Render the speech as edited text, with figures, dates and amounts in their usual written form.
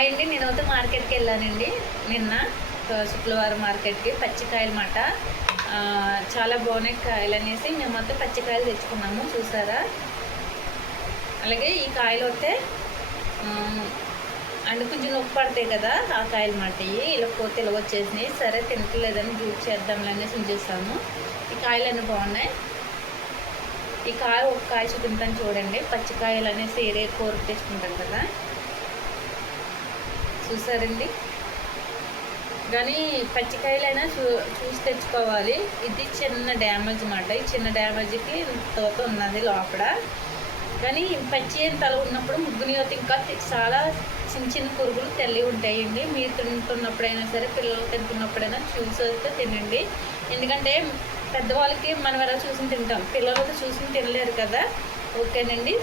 Hi అండి, నేనైతే మార్కెట్కి వెళ్ళానండి నిన్న శుక్రవారం మార్కెట్కి. పచ్చికాయలు మాట చాలా బాగున్నాయి కాయలు అనేసి మేమైతే పచ్చికాయలు తెచ్చుకున్నాము. చూసారా? అలాగే ఈ కాయలు అయితే అండ్ కొంచెం నొప్పి పడతాయి కదా, ఆ కాయలు మాట ఇలా పోతే ఇలా వచ్చేసినాయి. సరే తినట్లేదని జ్యూస్ చేద్దాంలే అనేసి ఉంచేసాము. ఈ కాయలు అన్నీ బాగున్నాయి. ఈ కాయ ఒక కాయ చూపించాను చూడండి. పచ్చికాయలు అనేసి ఏరే కూర తెచ్చుకుంటాం కదా, చూసారండి. కానీ పచ్చికాయలైనా చూసి తెచ్చుకోవాలి. ఇది చిన్న డ్యామేజ్ మాట. ఈ చిన్న డ్యామేజ్కి తోత ఉన్నది లోపల. కానీ పచ్చి తల ఉన్నప్పుడు ముగ్గునియోత ఇంకా చాలా చిన్న చిన్న పురుగులు తెల్లి ఉంటాయండి. మీరు తింటున్నప్పుడైనా సరే, పిల్లలు తింటున్నప్పుడైనా చూసి వస్తే తినండి. ఎందుకంటే పెద్దవాళ్ళకి మనం ఎలా చూసి తింటాం, పిల్లలతో చూసి తినలేరు కదా. ఓకేనండి.